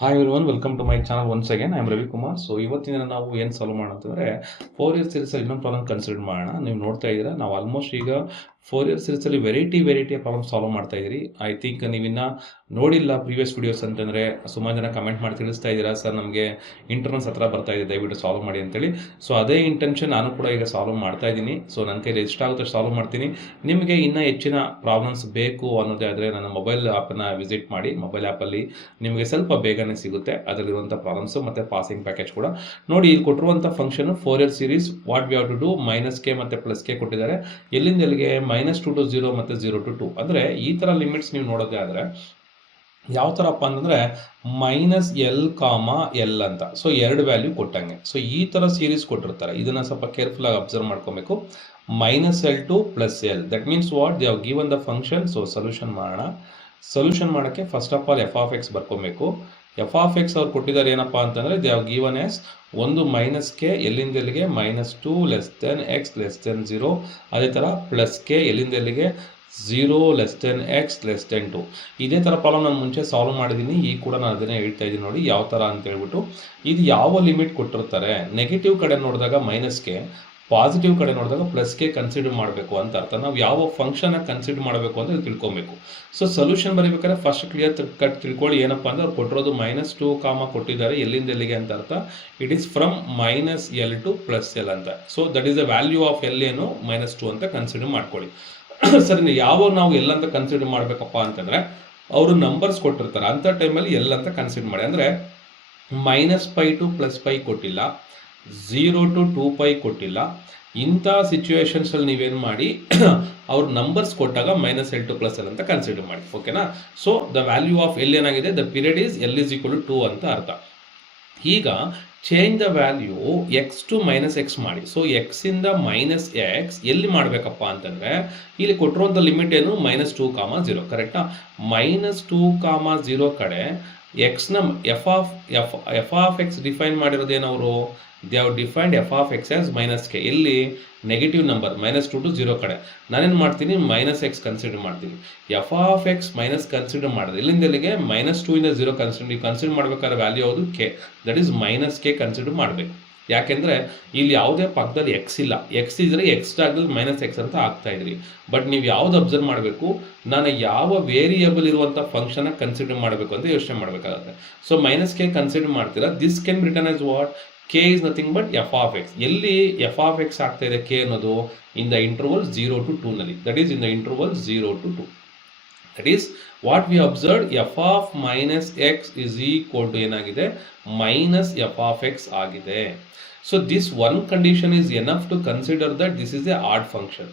Hi everyone, welcome to my channel once again. I am Ravikumar. So ಇವತ್ತಿನ ನಾವು ಏನು solve ಮಾಡೋಣ ಅಂತಂದರೆ 4 ಇಯರ್ ಸೀರೀಸಲ್ಲಿ ಇನ್ನೊಂದು ಪ್ರಾಬ್ಲಮ್ ಕನ್ಸಿಡರ್ ಮಾಡೋಣ. ನೀವು ನೋಡ್ತಾ ಇದ್ದೀರಾ, ನಾವು ಆಲ್ಮೋಸ್ಟ್ ಈಗ 4 ಇಯರ್ ಸೀರೀಸಲ್ಲಿ ವೆರೈಟಿಯ ಪ್ರಾಬ್ಲಮ್ ಸಾಲ್ವ್ ಮಾಡ್ತಾ ಇದ್ದೀರಿ. ಐ ಥಿಂಕ್ ನೀವಿನ್ನ ನೋಡಿಲ್ಲ ಪ್ರೀವಿಯಸ್ ವಿಡಿಯೋಸ್ ಅಂತಂದರೆ ಸುಮಾರು ಜನ ಕಮೆಂಟ್ ಮಾಡಿ ತಿಳಿಸ್ತಾ ಇದ್ದೀರಾ, ಸರ್ ನಮಗೆ ಇಂಟರ್ನಲ್ಸ್ ಹತ್ರ ಬರ್ತಾ ಇದೆ, ದಯವಿಟ್ಟು ಸಾಲ್ವ್ ಮಾಡಿ ಅಂತೇಳಿ. ಸೊ ಅದೇ ಇಂಟೆನ್ಷನ್ ನಾನು ಕೂಡ ಈಗ ಸಾಲ್ವ್ ಮಾಡ್ತಾ ಇದ್ದೀನಿ. ಸೊ ನನ್ನ ಕೈಲಿ ಎಷ್ಟಾಗುತ್ತೆ ಸಾಲ್ವ್ ಮಾಡ್ತೀನಿ. ನಿಮಗೆ ಇನ್ನೂ ಹೆಚ್ಚಿನ ಪ್ರಾಬ್ಲಮ್ಸ್ ಬೇಕು ಅನ್ನೋದೇ ಆದರೆ ನನ್ನ ಮೊಬೈಲ್ ಆ್ಯಪನ್ನು ವಿಸಿಟ್ ಮಾಡಿ. ಮೊಬೈಲ್ ಆ್ಯಪಲ್ಲಿ ನಿಮಗೆ ಸ್ವಲ್ಪ ಬೇಗನೆ ಸಿಗುತ್ತೆ ಅದರಲ್ಲಿರುವಂಥ ಪ್ರಾಬ್ಲಮ್ಸು ಮತ್ತು ಪಾಸಿಂಗ್ ಪ್ಯಾಕೇಜ್ ಕೂಡ ನೋಡಿ. ಇಲ್ಲಿ ಕೊಟ್ಟಿರುವಂಥ function 4 year series what we have to do -k ಮತ್ತು +k ಕೊಟ್ಟಿದ್ದಾರೆ. ಎಲ್ಲಿಂದ ಎಲ್ಲಿಗೆ -2 to 0 ಮತ್ತು 0 to 2. ಅಂದರೆ ಈ ಥರ ಲಿಮಿಟ್ಸ್ ನೀವು ನೋಡೋದೇ ಆದರೆ ಯಾವ ಥರಪ್ಪ ಅಂತಂದರೆ -L, L ಅಂತ. ಸೊ 2 ವ್ಯಾಲ್ಯೂ ಕೊಟ್ಟಂಗೆ. ಸೊ ಈ ಥರ ಸೀರೀಸ್ ಕೊಟ್ಟಿರ್ತಾರೆ, ಇದನ್ನು ಸ್ವಲ್ಪ ಕೇರ್ಫುಲ್ಲಾಗಿ ಅಬ್ಸರ್ವ್ ಮಾಡ್ಕೊಬೇಕು. -L to +L, that means what they have given the function. So solution ಮಾಡೋಣ. ಸೊಲ್ಯೂಷನ್ ಮಾಡೋಕ್ಕೆ ಫಸ್ಟ್ ಆಫ್ ಆಲ್ f(x) ಬರ್ಕೊಬೇಕು. f(x) ಅವ್ರು ಕೊಟ್ಟಿದ್ದಾರೆ ಏನಪ್ಪ ಅಂತಂದರೆ ದೇ ಹ್ಯಾವ್ ಗಿವನ್ ಎಸ್ ಒಂದು -k ಎಲ್ಲಿಂದ ಎಲ್ಲಿಗೆ -2 > x < 0. ಅದೇ ಥರ +k ಎಲ್ಲಿಂದ ಎಲ್ಲಿಗೆ 0 < x 2. ಇದೇ ಥರ ಪ್ರಾಬ್ಲಮ್ ನಾನು ಮುಂಚೆ ಸಾಲ್ವ್ ಮಾಡಿದ್ದೀನಿ. ಈಗ ಕೂಡ ನಾನು ಅದನ್ನೇ ಹೇಳ್ತಾ ಇದ್ದೀನಿ ನೋಡಿ ಯಾವ ಥರ ಅಂತ ಹೇಳ್ಬಿಟ್ಟು. ಇದು ಯಾವ ಲಿಮಿಟ್ ಕೊಟ್ಟಿರ್ತಾರೆ, ನೆಗೆಟಿವ್ ಕಡೆ ನೋಡಿದಾಗ -k, ಪಾಸಿಟಿವ್ ಕಡೆ ನೋಡಿದಾಗ +k ಕನ್ಸಿಡರ್ ಮಾಡಬೇಕು ಅಂತ ಅರ್ಥ. ನಾವು ಯಾವ ಫಂಕ್ಷನ್ನ ಕನ್ಸಿಡರ್ ಮಾಡಬೇಕು ಅಂತ ತಿಳ್ಕೊಬೇಕು. ಸೊ ಸೊಲ್ಯೂಷನ್ ಬರೀಬೇಕಾದ್ರೆ ಫಸ್ಟ್ ಕ್ಲಿಯರ್ ಕಟ್ ತಿಳ್ಕೊಳ್ಳಿ. ಏನಪ್ಪ ಅಂದರೆ ಅವ್ರು ಕೊಟ್ಟಿರೋದು -2, ಕೊಟ್ಟಿದ್ದಾರೆ ಎಲ್ಲಿಂದ ಎಲ್ಲಿಗೆ ಅಂತ ಅರ್ಥ. It is from -L to +L ಅಂತ. So that is the value of L ಏನು -2 ಅಂತ ಕನ್ಸಿಡರ್ ಮಾಡ್ಕೊಳ್ಳಿ. ಸರಿ, ಯಾವ ನಾವು L ಅಂತ ಕನ್ಸಿಡರ್ ಮಾಡಬೇಕಪ್ಪ ಅಂತಂದರೆ ಅವರು ನಂಬರ್ಸ್ ಕೊಟ್ಟಿರ್ತಾರೆ ಅಂಥ ಟೈಮಲ್ಲಿ L ಅಂತ ಕನ್ಸಿಡರ್ ಮಾಡಿ. ಅಂದರೆ -π to +π ಕೊಟ್ಟಿಲ್ಲ, 0 to 2π ಕೊಟ್ಟಿಲ್ಲ. ಇಂಥ ಸಿಚುವೇಶನ್ಸಲ್ಲಿ ನೀವೇನು ಮಾಡಿ ಅವ್ರ ನಂಬರ್ಸ್ ಕೊಟ್ಟಾಗ -L to +L ಅಂತ ಕನ್ಸಿಡರ್ ಮಾಡಿ. ಓಕೆನಾ? So the value of L ಏನಾಗಿದೆ, the period is L is equal to 2 ಅಂತ ಅರ್ಥ. ಈಗ change the value x to -x ಮಾಡಿ. ಸೊ x ಇಂದ -x ಎಲ್ಲಿ ಮಾಡಬೇಕಪ್ಪ ಅಂತಂದರೆ ಇಲ್ಲಿ ಕೊಟ್ಟಿರುವಂಥ ಲಿಮಿಟ್ ಏನು -2, 0. ಕರೆಕ್ಟಾ? -2, 0 ಕಡೆ ಎಕ್ಸ್ನ f(x) ಡಿಫೈನ್ ಮಾಡಿರೋದೇನವರು, they have defined f(x) as -k. ಎಲ್ಲಿ ನೆಗೆಟಿವ್ ನಂಬರ್ -2 to 0 ಕಡೆ ನಾನೇನು ಮಾಡ್ತೀನಿ -x ಕನ್ಸಿಡರ್ ಮಾಡ್ತೀನಿ. f(x) ಕನ್ಸಿಡರ್ ಮಾಡಿದ್ರೆ ಇಲ್ಲಿಂದ ಎಲ್ಲಿಗೆ -2 ಇಂದ 0 ಕನ್ಸಿಡರ್ ಮಾಡಬೇಕಾದ್ರೆ ವ್ಯಾಲ್ಯೂ ಯಾವುದು k, that is -k consider ಮಾಡಬೇಕು. ಯಾಕೆಂದರೆ ಇಲ್ಲಿ ಯಾವುದೇ ಪಕ್ಕದಲ್ಲಿ ಎಕ್ಸ್ ಇಲ್ಲ. ಎಕ್ಸ್ ಇದ್ರೆ ಎಕ್ಸ್ ಜಾಗದಲ್ಲಿ -x ಅಂತ ಆಗ್ತಾ ಇದ್ರಿ. ಬಟ್ ನೀವು ಯಾವ್ದು ಅಬ್ಸರ್ವ್ ಮಾಡಬೇಕು, ನಾನು ಯಾವ ವೇರಿಯಬಲ್ ಇರುವಂಥ ಫಂಕ್ಷನ್ನ ಕನ್ಸಿಡರ್ ಮಾಡಬೇಕು ಅಂತ ಯೋಚನೆ ಮಾಡಬೇಕಾಗುತ್ತೆ. ಸೊ -k ಕನ್ಸಿಡರ್ ಮಾಡ್ತೀರಾ. This can be return as what, k is nothing but f(x). ಎಲ್ಲಿ f(x) ಆಗ್ತಾ ಇದೆ k ಅನ್ನೋದು ಇನ್ ದ ಇಂಟರ್ವಲ್ 0 to 2 ನಲ್ಲಿ. That is in the interval 0 to 2. That is what we observe, f(-x) is equal to ಏನಾಗಿದೆ -f(x) ಆಗಿದೆ. So this one condition is enough to consider that this is a odd function.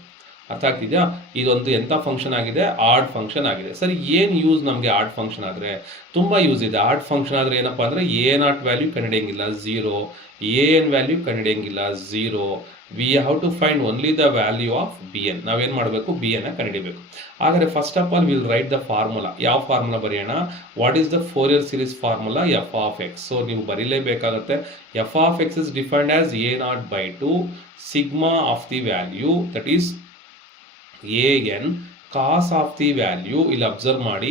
ಅರ್ಥ ಆಗ್ತಿದೆಯಾ? ಇದೊಂದು ಎಂಥ function ಆಗಿದೆ, add function ಆಗಿದೆ. ಸರಿ, ಏನು ಯೂಸ್ ನಮಗೆ ಆಡ್ ಫಂಕ್ಷನ್ ಆದರೆ? ತುಂಬ ಯೂಸ್ ಇದೆ. ಆಡ್ ಫಂಕ್ಷನ್ ಆದರೆ ಏನಪ್ಪ ಅಂದರೆ a0 ವ್ಯಾಲ್ಯೂ ಕಂಡುಹಿಡಿಯಂಗಿಲ್ಲ 0, an ವ್ಯಾಲ್ಯೂ ಕಂಡುಹಿಡಿಯಂಗಿಲ್ಲ 0. We have to find only the value of bn. ನಾವೇನು ಮಾಡಬೇಕು, bn ಕಂಡುಹಿಡಿಯಬೇಕು. ಹಾಗಾದರೆ first of all will write the formula. ಯಾವ ಫಾರ್ಮುಲಾ ಬರೆಯೋಣ? What is the 4 year series formula? f(x). So ನೀವು ಬರೀಲೇಬೇಕಾಗುತ್ತೆ. f(x) is defined as a0/2 sigma of the value, that is an cos of the value. ಇಲ್ಲಿ observe ಮಾಡಿ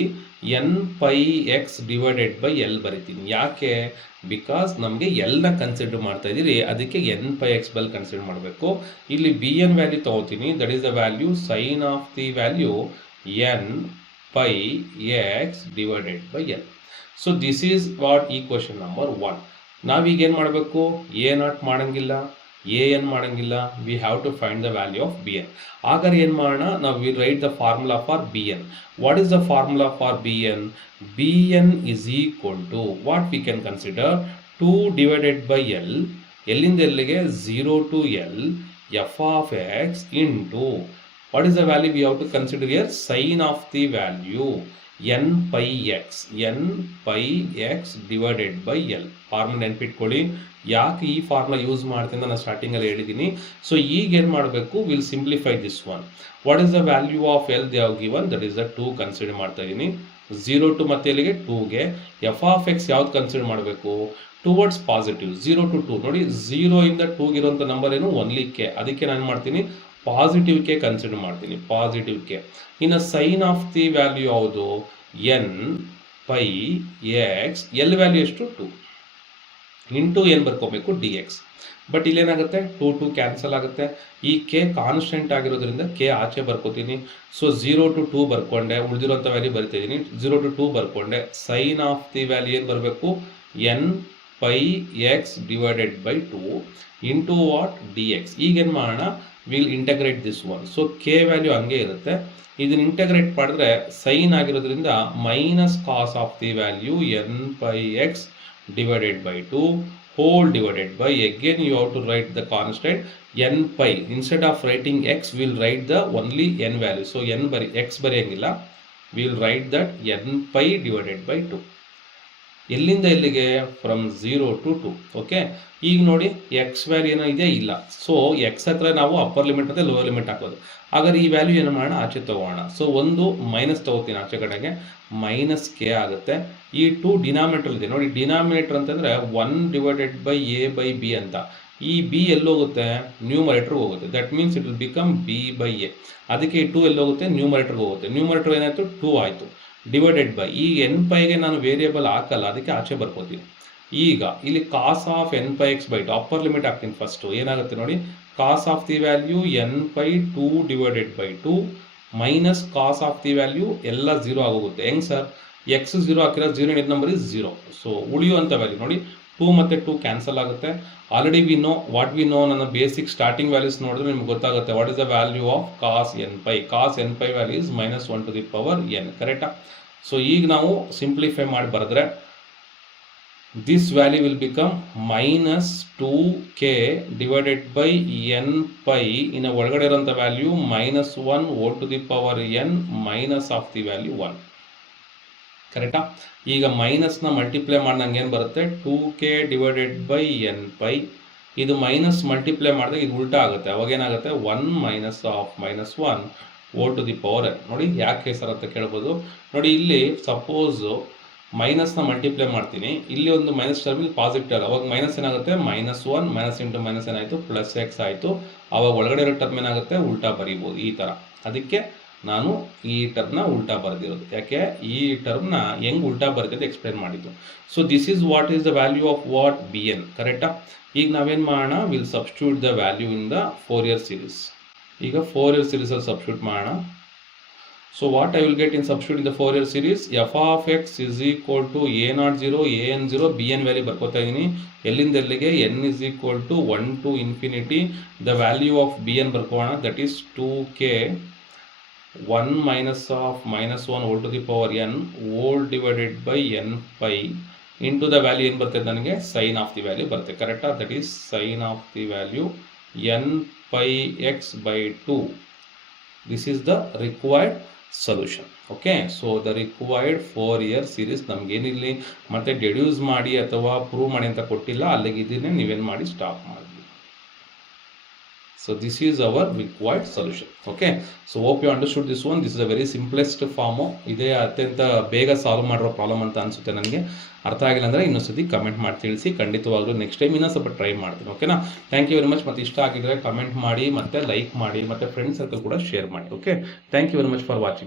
n πx divided by L ಬರಿತೀನಿ. ಯಾಕೆ? Because ನಮಗೆ Lನ consider ಮಾಡ್ತಾ ಇದ್ದೀರಿ, ಅದಕ್ಕೆ n πx ಬಲ್ ಕನ್ಸಿಡರ್ ಮಾಡಬೇಕು. ಇಲ್ಲಿ bn ವ್ಯಾಲ್ಯೂ ತಗೋತೀನಿ, that is the value sine of the value n πx divided by L. So this is what equation number 1. ನಾವೀಗ ಏನು ಮಾಡಬೇಕು, a0 ಮಾಡಂಗಿಲ್ಲ, an ಮಾಡಂಗಿಲ್ಲ. We have to find the value of bn. ಹಾಗಾದ್ರೆ ಏನು ಮಾಡೋಣ, ನಾವು will write the formula for bn. What is the formula for bn? bn is equal to what we can consider 2 divided by L, ಎಲ್ಲಿಂದ ಎಲ್ಲಿಗೆ 0 to L, f(x) into what is the value we have to consider here? Sin of the value n πx divided by L. Formula ನೆನ್ಪಿಟ್ಕೊಳ್ಳಿ. ಯಾಕೆ ಈ formula use ಮಾಡ್ತೀನಿ ಅಂತ ನಾನು ಸ್ಟಾರ್ಟಿಂಗಲ್ಲಿ ಹೇಳಿದ್ದೀನಿ. ಸೊ ಈಗ ಏನು ಮಾಡಬೇಕು, will simplify this one. What is the value of L they have given, that is the 2 consider ಮಾಡ್ತಾ ಇದ್ದೀನಿ. 0 to ಮತ್ತೆ ಎಲ್ಲಿಗೆ 2ಗೆ f(x) ಯಾವ್ದು ಕನ್ಸಿಡರ್ ಮಾಡಬೇಕು, ಟುವರ್ಡ್ಸ್ ಪಾಸಿಟಿವ್ 0 to 2. ನೋಡಿ 0 ಇಂದ 2ಗೆ ಇರುವಂಥ ನಂಬರ್ ಏನು, ಓನ್ಲಿ k. ಅದಕ್ಕೆ ನಾನು ಮಾಡ್ತೀನಿ ಪಾಸಿಟಿವ್ ಕೆ ಕನ್ಸಿಡರ್ ಮಾಡ್ತೀನಿ, ಪಾಸಿಟಿವ್ ಕೆ. ಇನ್ನು ಸೈನ್ ಆಫ್ ದಿ ವ್ಯಾಲ್ಯೂ ಯಾವುದು, n pi x l value ಎಷ್ಟು 2 ಇಂಟು ಏನು ಬರ್ಕೋಬೇಕು ಡಿ ಎಕ್ಸ್. ಬಟ್ ಇಲ್ಲೇನಾಗುತ್ತೆ 2 ಕ್ಯಾನ್ಸಲ್ ಆಗುತ್ತೆ. ಈ ಕೆ ಕಾನ್ಸ್ಟೆಂಟ್ ಆಗಿರೋದ್ರಿಂದ ಕೆ ಆಚೆ ಬರ್ಕೋತೀನಿ. ಸೊ 0 to 2 ಬರ್ಕೊಂಡೆ, ಉಳಿದಿರೋಂಥ ವ್ಯಾಲ್ಯೂ ಬರಿತಿದ್ದೀನಿ. 0 to 2 ಬರ್ಕೊಂಡೆ. ಸೈನ್ ಆಫ್ ದಿ ವ್ಯಾಲ್ಯೂ ಏನು ಬರಬೇಕು n pi x divided by 2 into what d x. ಈಗೇನು ಮಾಡೋಣ, will integrate this one. So k value ಹಂಗೆ ಇರುತ್ತೆ. ಇದನ್ನ ಇಂಟಗ್ರೇಟ್ ಮಾಡಿದ್ರೆ ಸೈನ್ ಆಗಿರೋದ್ರಿಂದ minus cos of the value n pi x divided by 2 whole divided by, again you have to write the constant n pi. Instead of writing x, we will write the only n value. So n bari x ಬರೆಯಂಗಿಲ್ಲ, we will write that n pi divided by 2. ಎಲ್ಲಿಂದ ಎಲ್ಲಿಗೆ from 0 to 2. Okay, ಈಗ ನೋಡಿ X value ಏನೋ ಇದೆ ಇಲ್ಲ. So X ಹತ್ರ ನಾವು upper limit ಮತ್ತು ಲೋವರ್ ಲಿಮಿಟ್ ಹಾಕೋದು. ಹಾಗಾದ್ರೆ ಈ ವ್ಯಾಲ್ಯೂ ಏನು ಮಾಡೋಣ, ಆಚೆ ತಗೋಣ. ಸೊ ಒಂದು ಮೈನಸ್ ತಗೋತೀನಿ ಆಚೆ ಕಡೆಗೆ, ಮೈನಸ್ ಕೆ ಆಗುತ್ತೆ. ಈ 2 ಡಿನಾಮಿನೇಟರ್ ಇದೆ ನೋಡಿ, ಡಿನಾಮಿನೇಟರ್ ಅಂತಂದರೆ 1 divided by A by B ಅಂತ. ಈ ಬಿ ಎಲ್ಲೋಗುತ್ತೆ, ನ್ಯೂಮರೇಟರ್ಗೆ ಹೋಗುತ್ತೆ. That means it will become B by A. ಅದಕ್ಕೆ ಈ 2 ಎಲ್ಲೋಗುತ್ತೆ, ನ್ಯೂಮರೇಟರ್ಗೆ ಹೋಗುತ್ತೆ. ನ್ಯೂಮರೇಟರ್ ಏನಾಯಿತು 2 ಆಯಿತು, ಡಿವೈಡೆಡ್ ಬೈ ಈ ಎನ್ ಪೈಗೆ ನಾನು ವೇರಿಯೇಬಲ್ ಹಾಕಲ್ಲ, ಅದಕ್ಕೆ ಆಚೆ ಬರ್ಕೋತೀನಿ. ಈಗ ಇಲ್ಲಿ cos of n pi x by 2 upper limit ಹಾಕ್ತೀನಿ ಫಸ್ಟು. ಏನಾಗುತ್ತೆ ನೋಡಿ, cos of the value n pi 2 divided by 2 minus cos of the value ಎಲ್ಲ 0 ಆಗೋಗುತ್ತೆ. ಹೆಂಗೆ ಸರ್, ಎಕ್ಸ್ 0 ಹಾಕಿರೋ 0 ನೇಟ್ ನಂಬರ್ ಇಸ್ 0. ಸೊ ಉಳಿಯುವಂಥ ವ್ಯಾಲ್ಯೂ ನೋಡಿ 2 ಮತ್ತು 2 ಕ್ಯಾನ್ಸಲ್ ಆಗುತ್ತೆ. Already we know what we know, ನನ್ನ ಬೇಸಿಕ್ ಸ್ಟಾರ್ಟಿಂಗ್ ವ್ಯಾಲ್ಯೂಸ್ ನೋಡಿದ್ರೆ ನಿಮ್ಗೆ ಗೊತ್ತಾಗುತ್ತೆ. What is the value of cos n pi. Cos n pi value is minus 1 to the power n. ಕರೆಕ್ಟಾ? So ಈಗ ನಾವು ಸಿಂಪ್ಲಿಫೈ ಮಾಡಿ ಬರೆದ್ರೆ this value will become minus 2k divided by n pi. ಇನ್ನು ಒಳಗಡೆ ಇರೋಂಥ value minus 1 whole to the power n minus of the value 1. ಕರೆಕ್ಟಾ? ಈಗ ಮೈನಸ್ನ ಮಲ್ಟಿಪ್ಲೈ ಮಾಡಿದಂಗೆ ಏನು ಬರುತ್ತೆ, 2k divided by n pi. ಇದು ಮೈನಸ್ ಮಲ್ಟಿಪ್ಲೈ ಮಾಡಿದಾಗ ಇದು ಉಲ್ಟಾ ಆಗುತ್ತೆ. ಅವಾಗೇನಾಗುತ್ತೆ 1 minus of minus 1 whole to the power n. ನೋಡಿ ಯಾಕೆ ಸರ್ ಅಂತ ಕೇಳ್ಬೋದು. ನೋಡಿ ಇಲ್ಲಿ ಸಪೋಸು ಮೈನಸ್ನ ಮಲ್ಟಿಪ್ಲೈ ಮಾಡ್ತೀನಿ, ಇಲ್ಲಿ ಒಂದು ಮೈನಸ್ ಟರ್ಮ್, ಇಲ್ಲಿ ಪಾಸಿಟಿವ್. ಅವಾಗ ಮೈನಸ್ ಏನಾಗುತ್ತೆ, ಮೈನಸ್ 1 ಮೈನಸ್ ಇಂಟು ಮೈನಸ್ ಏನಾಯಿತು, ಪ್ಲಸ್ ಎಕ್ಸ್ ಆಯಿತು. ಅವಾಗ ಒಳಗಡೆ ಇರೋ ಟರ್ಮ್ ಏನಾಗುತ್ತೆ, ಉಲ್ಟಾ ಬರೀಬೋದು ಈ ಥರ. ಅದಕ್ಕೆ ನಾನು ಈ ಟರ್ಮ್ನ ಉಲ್ಟಾ ಬರೆದಿರೋದು. ಯಾಕೆ ಈ ಟರ್ಮ್ನ ಹೆಂಗೆ ಉಲ್ಟಾ ಬರೆದಿದ್ದು ಎಕ್ಸ್ಪ್ಲೇನ್ ಮಾಡಿದ್ದು. So this is what is the value of what B N. ಕರೆಕ್ಟಾ? ಈಗ ನಾವೇನು ಮಾಡೋಣ, will substitute the value in the 4-year series. ಈಗ 4-year series ಸಬ್ಸ್ಟಿಟ್ಯೂಟ್ ಮಾಡೋಣ. So what I will get in substitute in the 4-year series, f of x is equal to a0 an0 bn value ಬರ್ಕೋತಾ ಇದ್ದೀನಿ. ಎಲ್ಲಿಂದ ಎಲ್ಲಿಗೆ, n is equal to 1 to infinity. The value of bn ಬರ್ಕೋಣ, that is 2k 1 minus of minus 1 whole to the power n whole divided by n pi into the value ಏನು ಬರ್ತದೆ ನನಗೆ, sin of the value ಬರುತ್ತೆ. ಕರೆಕ್ಟಾ? that is sin of the value n pi x by 2. This is the required solution. Okay, so the required 4-year series ನಮಗೇನಿಲ್ಲಿ ಮತ್ತೆ deduce ಮಾಡಿ ಅಥವಾ prove ಮಾಡಿ ಅಂತ ಕೊಟ್ಟಿಲ್ಲ. ಅಲ್ಲಿಗೆ ಇದನ್ನೇ ನೀವೇನು ಮಾಡಿ ಸ್ಟಾಪ್ ಮಾಡಿ. So this is our required solution. Okay, so hope you understood this one. This is a very simplest formula. ಇದೇ ಅತ್ಯಂತ ಬೇಗ ಸಾಲ್ವ್ ಮಾಡಿರೋ ಪ್ರಾಬ್ಲಮ್ ಅಂತ ಅನಿಸುತ್ತೆ ನನಗೆ. ಅರ್ಥ ಆಗಿಲ್ಲ ಅಂದರೆ ಇನ್ನೊಂದ್ಸತಿ ಕಮೆಂಟ್ ಮಾಡಿ ತಿಳಿಸಿ. ಖಂಡಿತವಾಗ್ಲೂ ನೆಕ್ಸ್ಟ್ ಟೈಮ್ ಇನ್ನೂ ಸ್ವಲ್ಪ ಟ್ರೈ ಮಾಡ್ತೀನಿ. ಓಕೆನಾ? Thank you very much. ಮತ್ತು ಇಷ್ಟ ಆಗಿದ್ರೆ ಕಮೆಂಟ್ ಮಾಡಿ, ಮತ್ತು ಲೈಕ್ ಮಾಡಿ, ಮತ್ತು ಫ್ರೆಂಡ್ ಸರ್ಕಲ್ ಕೂಡ ಶೇರ್ ಮಾಡಿ. Okay, thank you very much for watching.